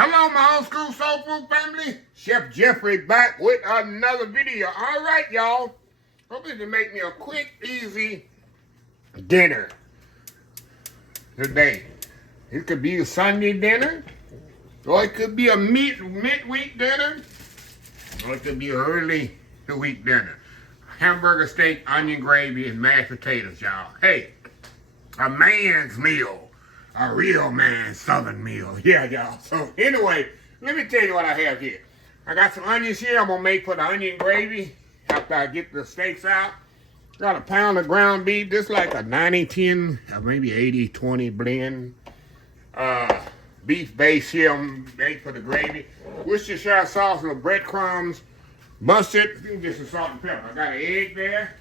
Hello, my old school soul food family. Chef Jeffrey back with another video. All right, y'all. Hoping to make me a quick, easy dinner today. It could be a Sunday dinner, or it could be a midweek dinner, or it could be an early week dinner. Hamburger steak, onion gravy, and mashed potatoes, y'all. Hey, a man's meal. A real man's southern meal. Yeah, y'all. So anyway, let me tell you what I have here. I got some onions here I'm going to make for the onion gravy after I get the steaks out. Got a pound of ground beef. This is like a 90-10, or maybe 80-20 blend. Beef base here made for the gravy. Worcestershire sauce with breadcrumbs, mustard, just some salt and pepper. I got an egg there.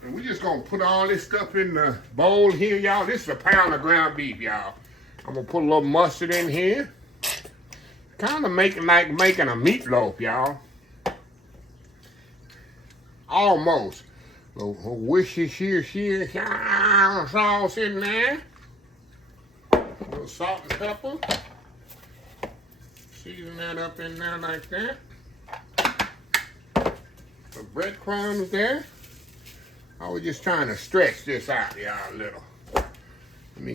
And we're just going to put all this stuff in the bowl here, y'all. This is a pound of ground beef, y'all. I'm going to put a little mustard in here. Kind of making like making a meatloaf, y'all. Almost. A little Worcestershire sauce in there. A little salt and pepper. Season that up in there like that. The breadcrumbs there. I was just trying to stretch this out, y'all, a little. Let me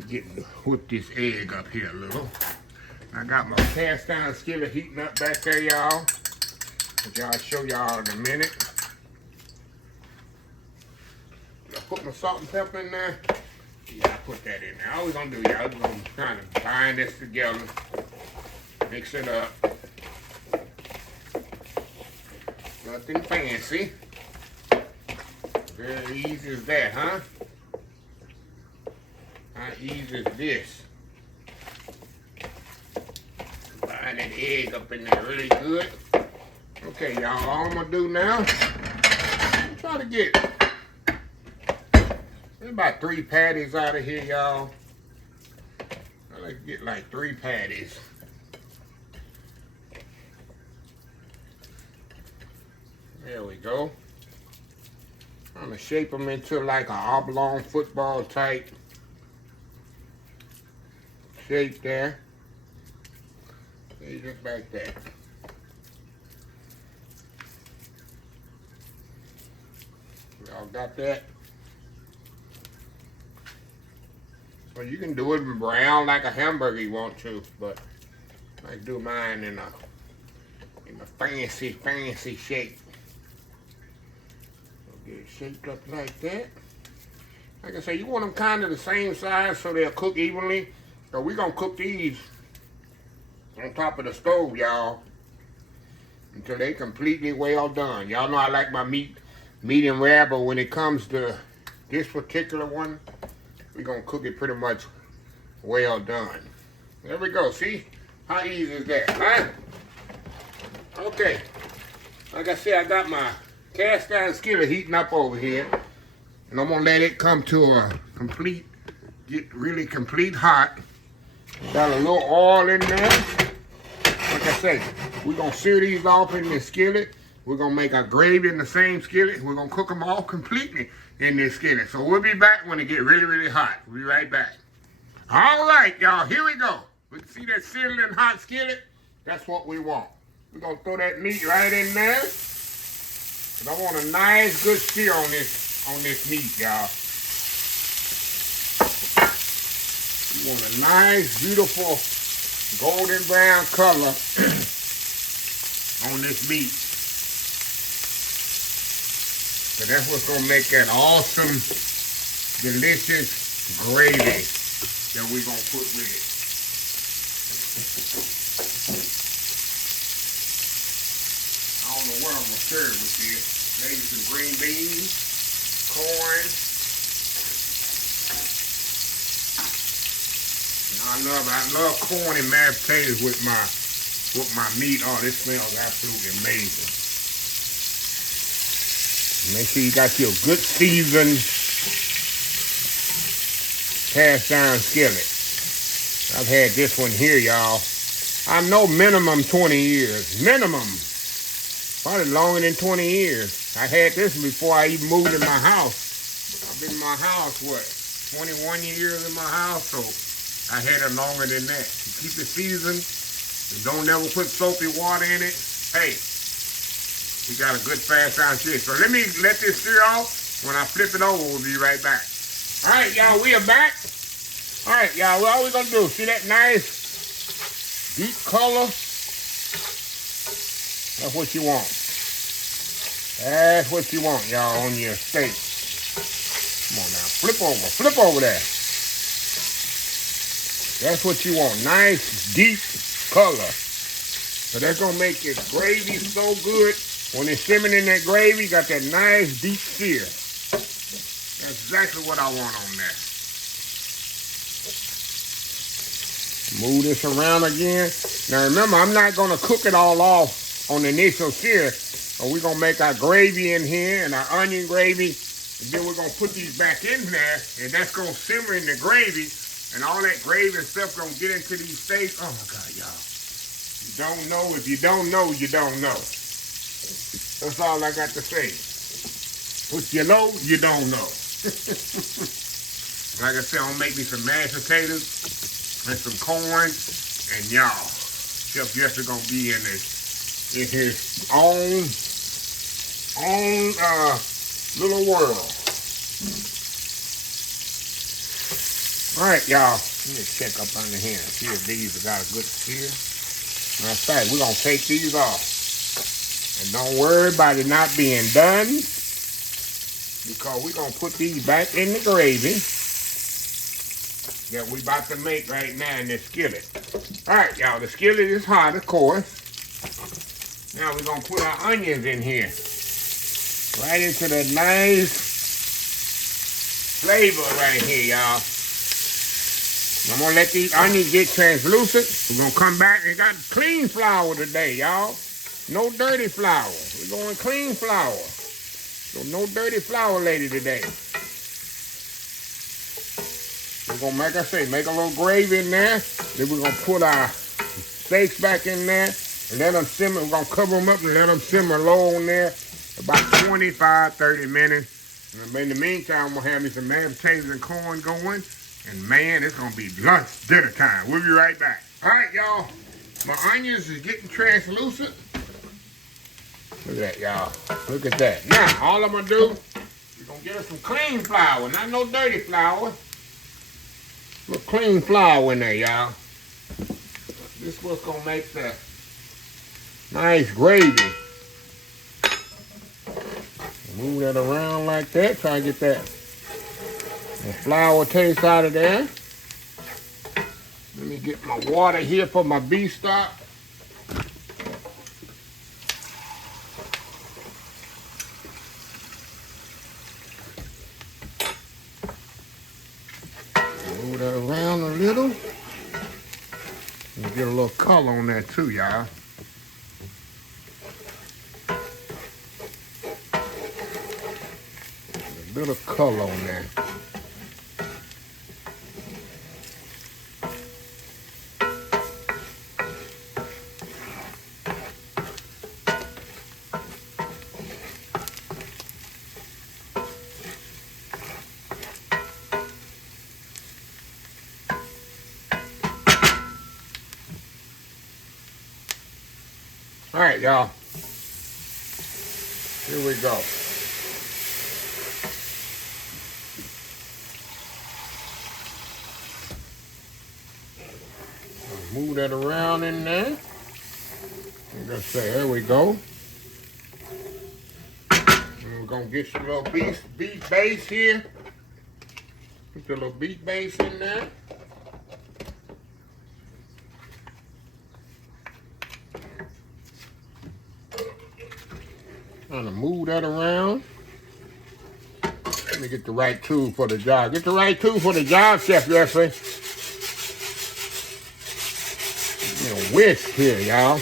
whip this egg up here a little. I got my cast iron skillet heating up back there, y'all. Which I'll show y'all in a minute. I put my salt and pepper in there. Yeah, I put that in there. All we're gonna do, y'all, we're gonna kind of bind this together. Mix it up. Nothing fancy. Very easy as that, huh? How easy is this? Bind that egg up in there really good. Okay, y'all, all I'm gonna do now, I'm trying to get about 3 patties out of here, y'all. I like to get like 3 patties. There we go. I'm gonna shape them into like an oblong football type shape there. See, just like that. Y'all got that? So you can do it in brown like a hamburger you want to, but I do mine in a fancy shape. Get it shaped up like that. Like I say, you want them kind of the same size so they'll cook evenly. So we're going to cook these on top of the stove, y'all, until they completely well done. Y'all know I like my meat medium rare, but when it comes to this particular one, we're going to cook it pretty much well done. There we go. See? How easy is that, huh? Okay. Like I said, I got my cast iron skillet heating up over here, and I'm gonna let it come to a get really complete hot. Got a little oil in there. Like I say, we're gonna sear these off in this skillet. We're gonna make our gravy in the same skillet. We're gonna cook them all completely in this skillet. So we'll be back when it get really hot. We'll be right back. All right, y'all, here we go. We can see that sizzling hot skillet. That's what we want. We're gonna throw that meat right in there. I want a nice, good sear on this meat, y'all. You want a nice, beautiful, golden brown color on this meat. So that's what's gonna make that awesome, delicious gravy that we're gonna put with it. I don't know what I'm gonna serve with this. Maybe some green beans, corn. And I love corn and mashed potatoes with my meat. Oh, this smells absolutely amazing. Make sure you got your good seasoned cast iron skillet. I've had this one here, y'all. I know minimum 20 years. Minimum. Probably longer than 20 years. I had this before I even moved in my house. I've been in my house, 21 years in my house, so I had it longer than that. You keep it seasoned and don't never put soapy water in it. Hey, you got a good fast sound shit. So let me let this sear off. When I flip it over, we'll be right back. All right, y'all, we are back. All right, y'all, what are we gonna do? See that nice deep color? That's what you want. That's what you want, y'all, on your steak. Come on now, flip over there. That's what you want, nice deep color. So that's gonna make your gravy so good. When it's simmering in that gravy, got that nice deep sear. That's exactly what I want on there. Move this around again. Now remember, I'm not gonna cook it all off on the initial sear. So we're gonna make our gravy in here and our onion gravy. And then we're gonna put these back in there, and that's gonna simmer in the gravy. And all that gravy and stuff gonna get into these steaks. Oh my God, y'all. You don't know. If you don't know, you don't know. That's all I got to say. What you know, you don't know. Like I said, I'm gonna make me some mashed potatoes and some corn, and y'all, Chef Jeffrey gonna be in his own little world. All right, y'all. Let me check up under here and see if these have got a good sear. That's right. We're gonna take these off. And don't worry about it not being done, because we're going to put these back in the gravy that we're about to make right now in this skillet. All right, y'all, the skillet is hot, of course. Now we're going to put our onions in here. Right into the nice flavor right here, y'all. I'm going to let these onions get translucent. We're going to come back and got clean flour today, y'all. No dirty flour. We're going clean flour. So no dirty flour lady today. We're going to, like I say, make a little gravy in there. Then we're going to put our steaks back in there and let them simmer. We're going to cover them up and let them simmer low on there about 25, 30 minutes. And in the meantime, I'm going to have me some mashed potatoes and corn going. And man, it's going to be lunch, dinner time. We'll be right back. All right, y'all. My onions is getting translucent. Look at that, y'all. Look at that. Now, all I'm going to do is going to get us some clean flour, not no dirty flour. Look, clean flour in there, y'all. This is what's going to make the nice gravy. Move that around like that. Try to get that flour taste out of there. Let me get my water here for my beef stock. Move that around a little. And get a little color on that too, y'all. A little color on that. All right, y'all. Here we go. Move that around in there. Like I say, there we go. And we're gonna get some little beef base here. Put the little beef base in there. Trying to move that around. Let me get the right tool for the job. Get the right tool for the job, Chef Jeffrey. A whisk here, y'all.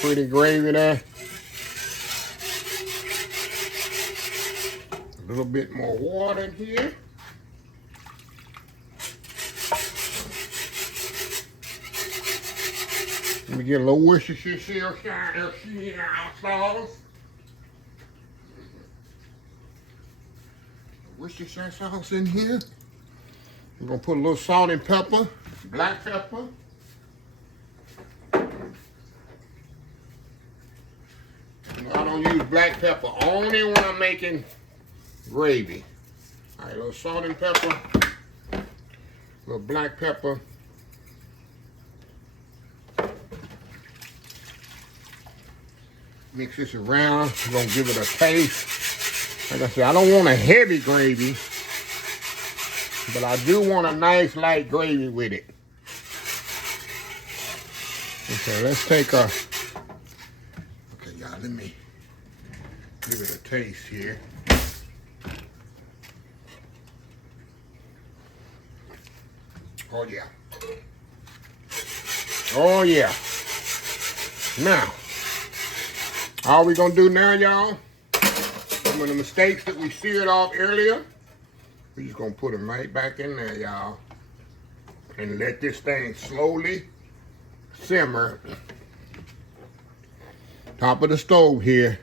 Pretty gravy there. A little bit more water in here. Let me get a little Worcestershire sauce. Worcestershire sauce in here. We're gonna put a little salt and pepper, black pepper. I don't use black pepper only when I'm making gravy. All right, a little salt and pepper, a little black pepper. Mix this around. We're gonna give it a taste. Like I said, I don't want a heavy gravy, but I do want a nice light gravy with it. Okay, let's take a, okay y'all, let me give it a taste here. Oh yeah. Oh yeah. Now, all we gonna do now, y'all, some of the mistakes that we seared off earlier, we're just gonna put them right back in there, y'all, and let this thing slowly simmer. Top of the stove here,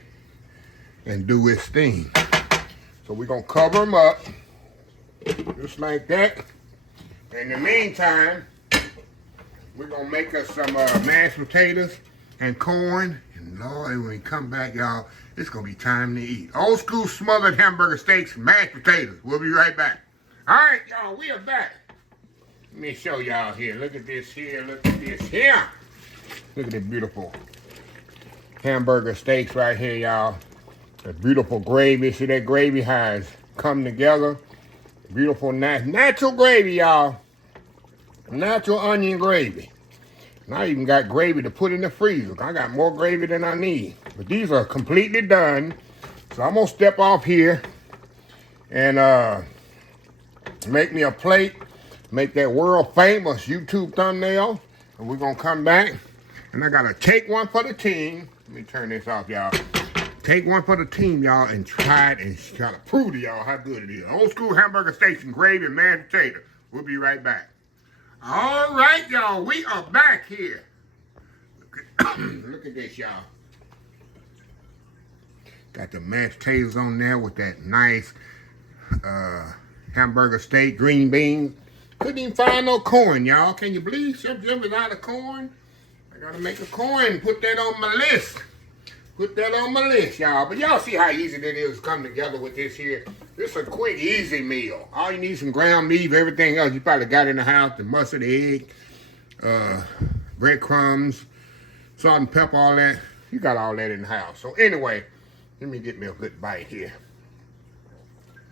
and do its thing. So we're gonna cover them up, just like that. In the meantime, we're gonna make us some mashed potatoes and corn. And Lord, when we come back, y'all, it's gonna be time to eat. Old school smothered hamburger steaks, mashed potatoes. We'll be right back. All right, y'all, we are back. Let me show y'all here. Look at this here. Look at this here. Look at the beautiful hamburger steaks right here, y'all. The beautiful gravy. See that gravy has come together. Beautiful natural gravy, y'all. Natural onion gravy. And I even got gravy to put in the freezer. I got more gravy than I need. But these are completely done. So I'm going to step off here and make me a plate. Make that world famous YouTube thumbnail. And we're going to come back. And I got to take one for the team. Let me turn this off, y'all. Take one for the team, y'all, and try it and try to prove to y'all how good it is. Old school hamburger steaks and gravy and mashed potato. We'll be right back. All right, y'all, we are back here. Look at this, y'all. Got the mashed potatoes on there with that nice hamburger steak, green beans. Couldn't even find no corn, y'all. Can you believe Chef Jim is out of corn? I gotta make a corn, put that on my list. Put that on my list, y'all. But y'all see how easy it is to come together with this here. This is a quick, easy meal. All you need is some ground beef, everything else you probably got in the house, the mustard, egg, breadcrumbs, salt and pepper, all that. You got all that in the house. So anyway, let me get me a good bite here.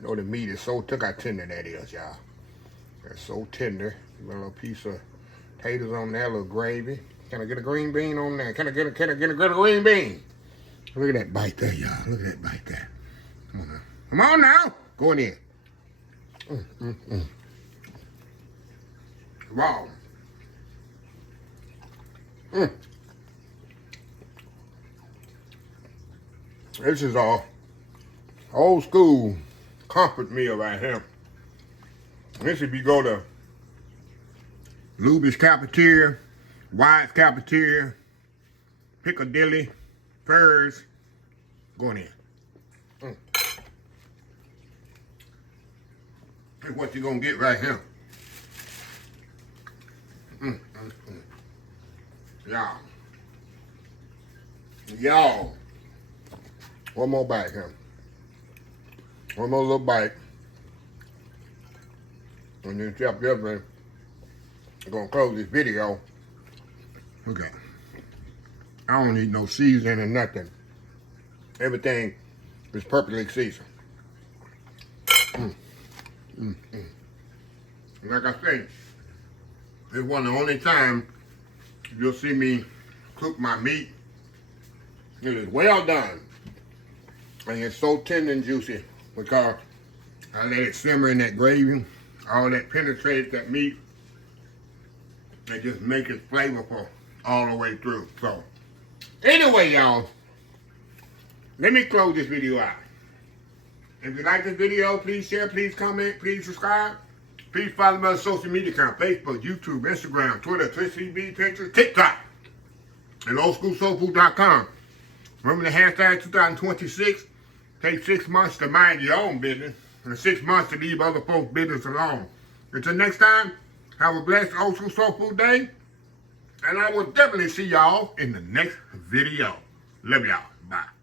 You know the meat is so, look how tender that is, y'all. That's so tender. Got a little piece of potatoes on there, a little gravy. Can I get a green bean on there? Can I get a green bean? Look at that bite there, y'all. Look at that bite there. Come on now. Come on now. Go in there. Wow. This is our old school comfort meal right here. This if you go to Luby's Cafeteria, Wyatt's Cafeteria, Piccadilly, Furs, going in. Here's what you're gonna get right here. Y'all. Y'all. One more bite here. One more little bite. And then Chef Jeffrey is gonna close this video. Okay. I don't need no seasoning or nothing. Everything is perfectly seasoned. Like I say, it's one of the only times you'll see me cook my meat. It is well done. And it's so tender and juicy because I let it simmer in that gravy. All that penetrates that meat. And just make it flavorful all the way through. So, anyway, y'all, let me close this video out. If you like this video, please share, please comment, please subscribe. Please follow me on social media account, Facebook, YouTube, Instagram, Twitter, Twitch TV, Pinterest, TikTok, and oldschoolsoulfood.com. Remember the hashtag 2026. Take 6 months to mind your own business. and 6 months to leave other folks' business alone. Until next time, have a blessed Old School Soul Food Day. And I will definitely see y'all in the next video. Love y'all. Bye.